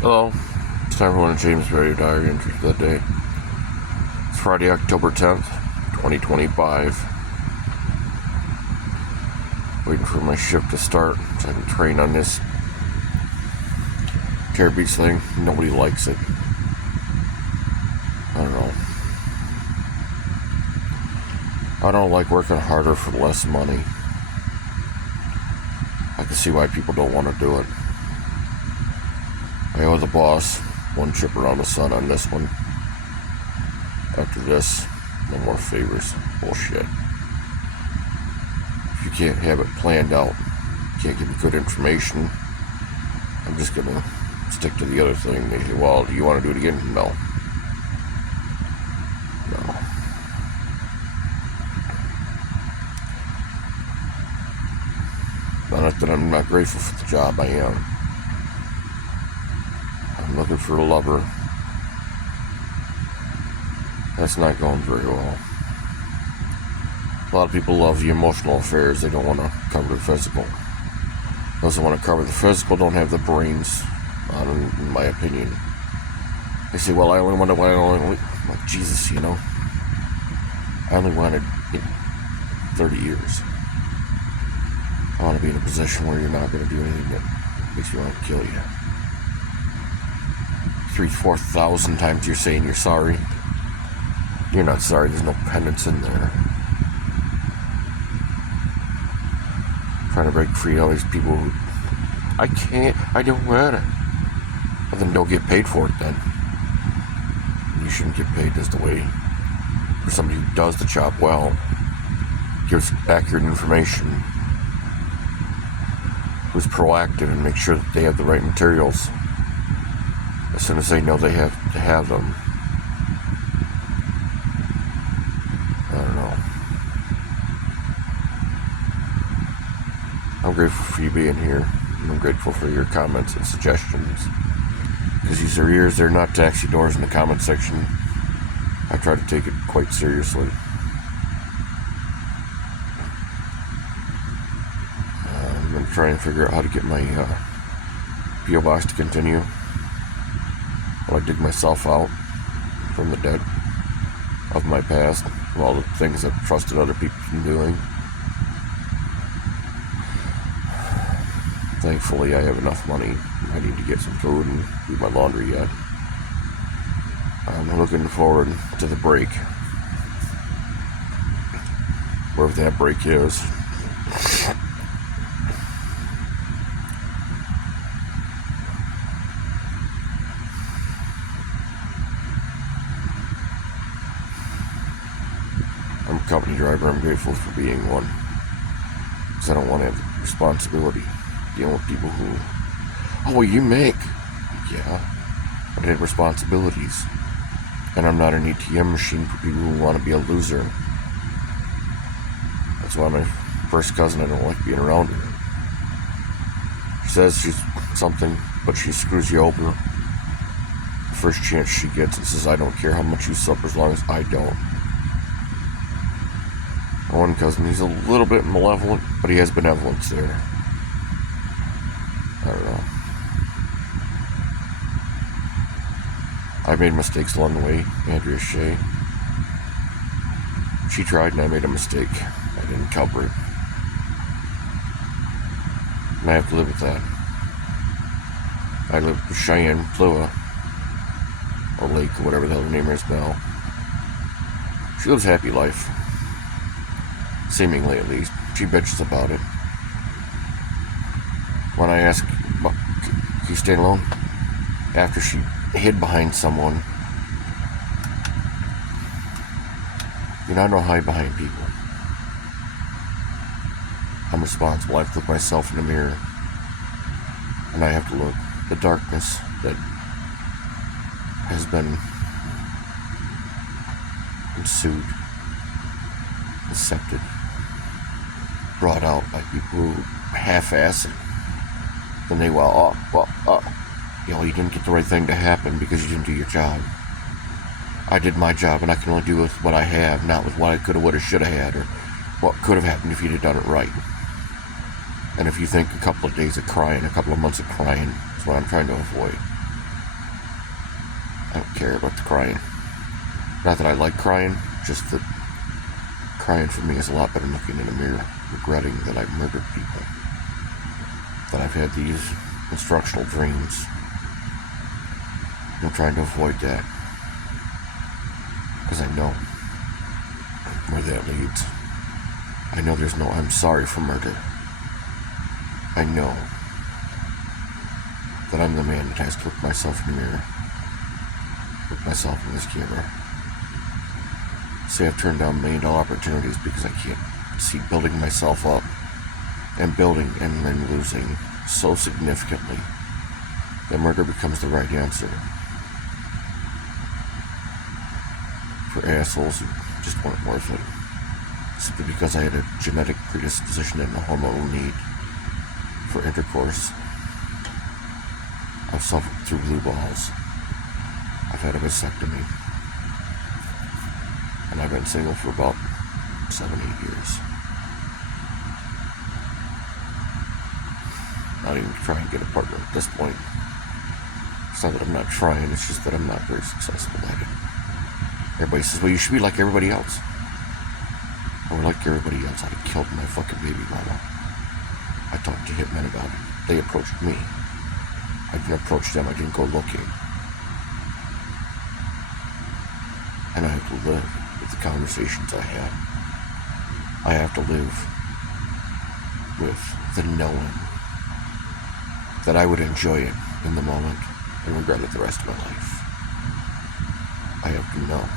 Hello, it's time for one of James Radio Diary entries for that day. It's Friday, October 10th, 2025. Waiting for my shift to start so I can train on this Terror Beats thing. Nobody likes it. I don't know. I don't like working harder for less money. I can see why people don't want to do it. I owe the boss one trip around the sun on this one. After this, no more favors. Bullshit. If you can't have it planned out, can't give me good information, I'm just gonna stick to the other thing. They say, well, do you want to do it again? No. Not that I'm not grateful for the job, I am. I'm looking for a lover. That's not going very well. A lot of people love the emotional affairs. They don't want to cover the physical. Those that want to cover the physical don't have the brains, in my opinion. They say, well, I only wanted, I'm like, Jesus, you know. I only wanted 30 years. I want to be in a position where you're not going to do anything that makes me want to kill you. 3,000-4,000 times you're saying you're sorry. You're not sorry. There's no penance in there. Trying to break free all these people who, I can't, I don't want to. Well, then don't get paid for it then. You shouldn't get paid as the way for somebody who does the job well, gives accurate information, who's proactive and make sure that they have the right materials as soon as they know they have to have them. I don't know. I'm grateful for you being here. I'm grateful for your comments and suggestions. Because these are yours, they're not taxi doors in the comment section. I try to take it quite seriously. I'm going to try and figure out how to get my P.O. box to continue. While I dig myself out from the dead of my past, of all the things I've trusted other people from doing. Thankfully, I have enough money. I need to get some food and do my laundry yet. I'm looking forward to the break. Wherever that break is. I'm a company driver. I'm grateful for being one. Because I don't want to have the responsibility dealing with people who, oh, well, you make. Yeah, but I have responsibilities. And I'm not an ATM machine for people who want to be a loser. That's why my first cousin, I don't like being around her. She says she's something, but she screws you over the first chance she gets and says, I don't care how much you suffer as long as I don't. My one cousin, he's a little bit malevolent, but he has benevolence there. I don't know. I made mistakes along the way. Andrea Shea. She tried and I made a mistake. I didn't cover it. And I have to live with that. I live with Cheyenne Plua, or Lake, or whatever the hell her name is now. She lives a happy life. Seemingly, at least. She bitches about it. When I ask, can you stay alone? After she hid behind someone. You know, I don't hide behind people. I'm responsible. I have to look myself in the mirror. And I have to look the darkness that has been ensued, accepted, brought out by people who half-ass it. Then they, you didn't get the right thing to happen because you didn't do your job. I did my job, and I can only do with what I have, not with what I could have, would have, should have had, or what could have happened if you'd have done it right. And if you think a couple of days of crying, a couple of months of crying is what I'm trying to avoid. I don't care about the crying. Not that I like crying, just that crying for me is a lot better than looking in a mirror, regretting that I've murdered people. That I've had these instructional dreams. I'm trying to avoid that. Because I know where that leads. I know there's no I'm sorry for murder. I know that I'm the man that has to look myself in the mirror. Look myself in this camera. Say I've turned down $1 million opportunities because I can't see building myself up and building and then losing so significantly that murder becomes the right answer for assholes who just weren't worth it. Simply because I had a genetic predisposition and a hormonal need for intercourse. I've suffered through blue balls. I've had a vasectomy. And I've been single for about 7-8 years. Not even trying to get a partner at this point. It's not that I'm not trying, it's just that I'm not very successful at it. Everybody says, well, you should be like everybody else. I were like everybody else, I'd have killed my fucking baby mama. I talked to hitmen about it. They approached me. I didn't approach them, I didn't go looking. And I have to live with the conversations I have. I have to live with the knowing that I would enjoy it in the moment and regret it the rest of my life. I have to know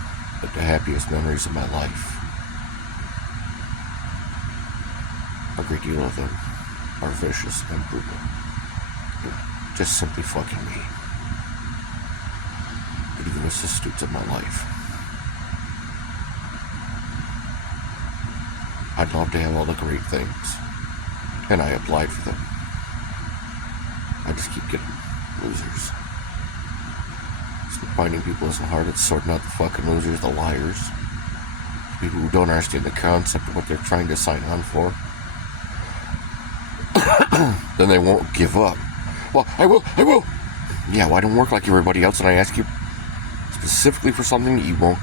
that the happiest memories of my life, a great deal of them, are vicious and brutal. Just simply fucking me. They're the vicissitudes of my life. I'd love to have all the great things, and I applied for them. I just keep getting losers. So finding people isn't hard, it's sorting out the fucking losers, the liars, people who don't understand the concept of what they're trying to sign on for. Then they won't give up. Well, I will. Yeah, well, I don't work like everybody else, and I ask you specifically for something that you won't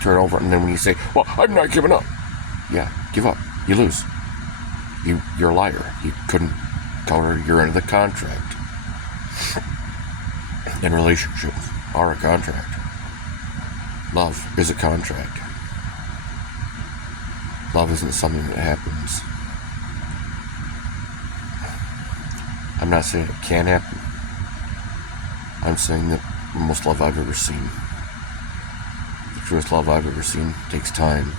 turn over, and then when you say, well, I'm not giving up. Yeah, give up. You lose. You're a liar. You couldn't cover your end of the contract. And relationships are a contract. Love is a contract. Love isn't something that happens. I'm not saying it can't happen. I'm saying that the most love I've ever seen, the truest love I've ever seen, takes time,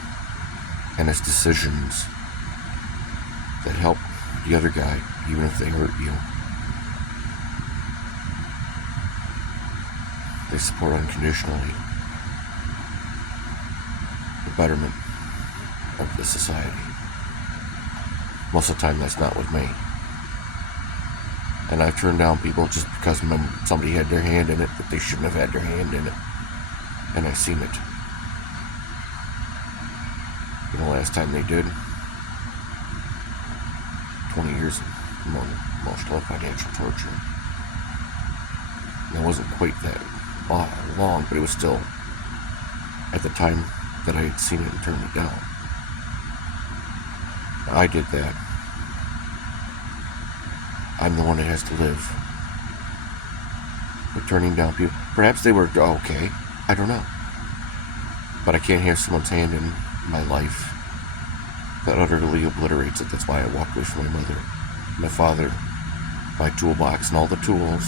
and it's decisions that help the other guy, even if they hurt you. They support unconditionally the betterment of the society. Most of the time, that's not with me. And I've turned down people just because somebody had their hand in it, but they shouldn't have had their hand in it. And I've seen it. And the last time they did, 20 years of emotional and financial torture. And it wasn't quite that long, but it was still, at the time that I had seen it and turned it down. I did that. I'm the one that has to live with turning down people. Perhaps they were okay. I don't know. But I can't have someone's hand in my life that utterly obliterates it. That's why I walked away from my mother, my father, my toolbox, and all the tools.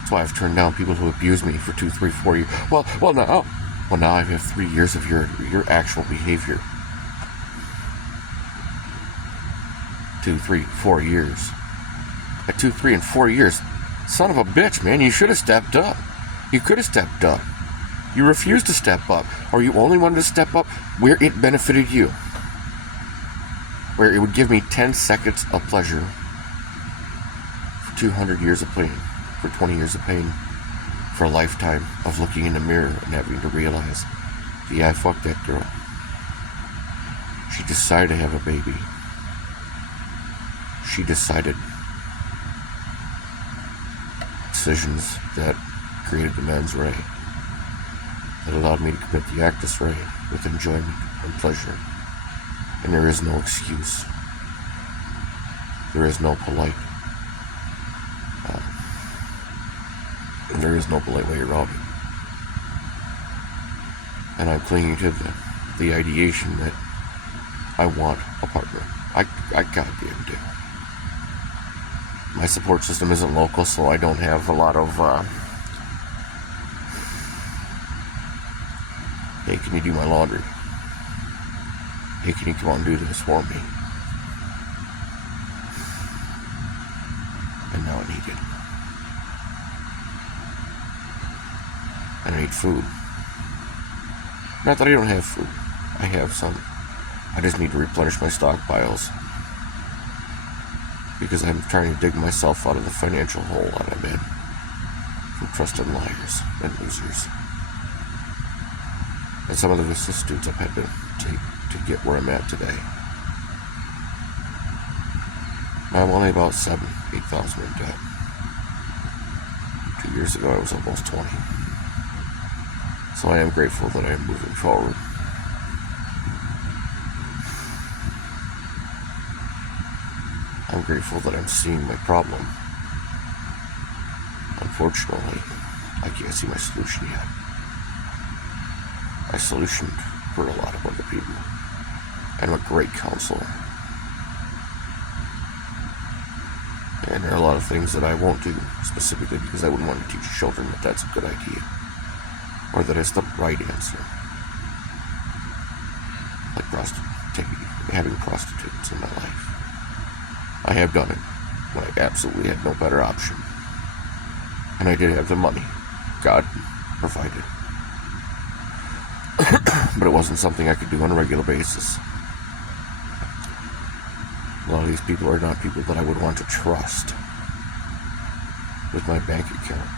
That's why I've turned down people who abuse me for 2, 3, 4 years. Well, now I have 3 years of your actual behavior. 2, 3, 4 years. At 2, 3, and 4 years, son of a bitch, man, you should have stepped up. You could have stepped up. You refused to step up, or you only wanted to step up where it benefited you. Where it would give me 10 seconds of pleasure for 200 years of pain, for 20 years of pain, for a lifetime of looking in the mirror and having to realize, yeah, I fucked that girl. She decided to have a baby. She decided decisions that created the mens rea that allowed me to commit the actus rea with enjoyment and pleasure. And there is no excuse. There is no polite. There is no polite way around it. And I'm clinging to the ideation that I want a partner. I goddamn do. My support system isn't local, so I don't have a lot of, hey, can you do my laundry? Hey, can you come out and do this for me? And now I need it. And I need food. Not that I don't have food. I have some. I just need to replenish my stockpiles. Because I'm trying to dig myself out of the financial hole that I'm in. From trusted liars and losers. And some of the vicissitudes I've had to take to get where I'm at today. I'm only about 8,000 in debt. 2 years ago I was almost 20. So I am grateful that I am moving forward. I'm grateful that I'm seeing my problem. Unfortunately, I can't see my solution yet. My solution for a lot of other people. I'm a great counselor. And there are a lot of things that I won't do specifically because I wouldn't want to teach children that that's a good idea. Or that it's the right answer. Like having prostitutes in my life. I have done it when I absolutely had no better option. And I did have the money. God provided. But it wasn't something I could do on a regular basis. A lot of these people are not people that I would want to trust with my bank account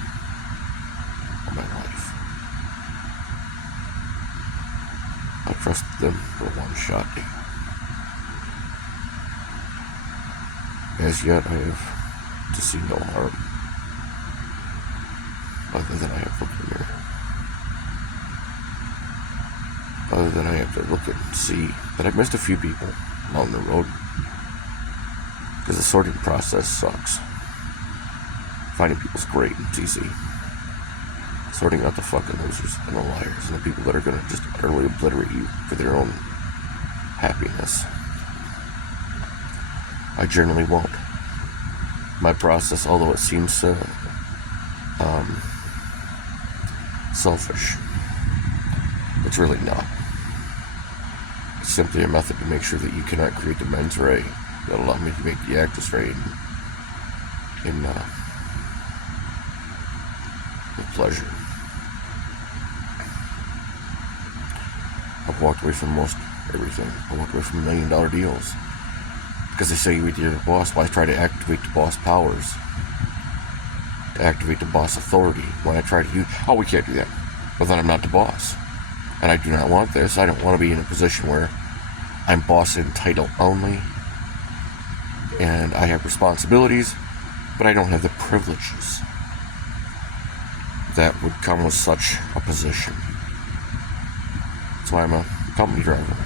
or my life. I trusted them for one shot deal. As yet, I have to see no harm, other than I have to look in the mirror. Other than I have to look and see that I've missed a few people along the road, because the sorting process sucks. Finding people's great, it's easy. Sorting out the fucking losers and the liars and the people that are going to just utterly obliterate you for their own happiness. I generally won't. My process, although it seems selfish, it's really not. It's simply a method to make sure that you cannot create the mens rea that allow me to make the actus rea with pleasure. I've walked away from most everything. I walked away from $1 million deals. Because they say you're the boss, why try to activate the boss powers? To activate the boss authority. When I try to use, we can't do that. Well, then I'm not the boss. And I do not want this. I don't want to be in a position where I'm boss in title only. And I have responsibilities, but I don't have the privileges that would come with such a position. That's why I'm a company driver.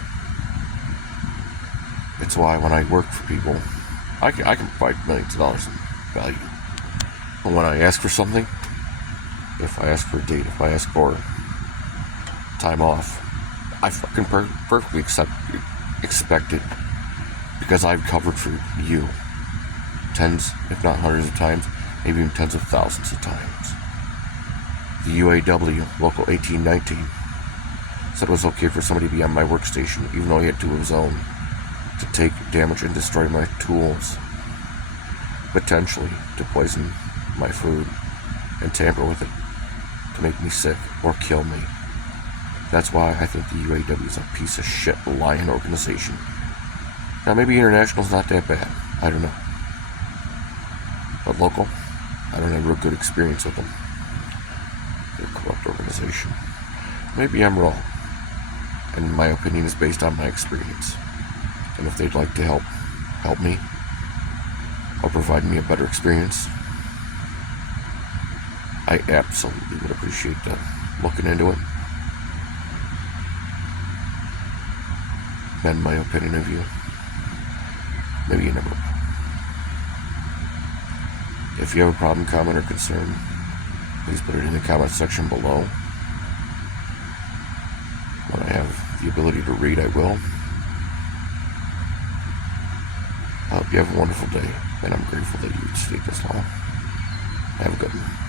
It's why when I work for people, I can provide millions of dollars in value. But when I ask for something, if I ask for a date, if I ask for time off, I fucking perfectly expect it, because I've covered for you tens, if not hundreds of times, maybe even tens of thousands of times. The UAW, Local 1819, said it was okay for somebody to be on my workstation, even though he had two of his own, to take damage and destroy my tools, potentially to poison my food and tamper with it to make me sick or kill me. That's why I think the UAW is a piece of shit lying organization. Now maybe international's not that bad, I don't know, but local, I don't have a real good experience with them. They're a corrupt organization. Maybe I'm wrong, and my opinion is based on my experience. And if they'd like to help me, or provide me a better experience, I absolutely would appreciate looking into it. And my opinion of you. Maybe you never. If you have a problem, comment, or concern, please put it in the comment section below. When I have the ability to read, I will. I hope you have a wonderful day, and I'm grateful that you stayed this long. Have a good one.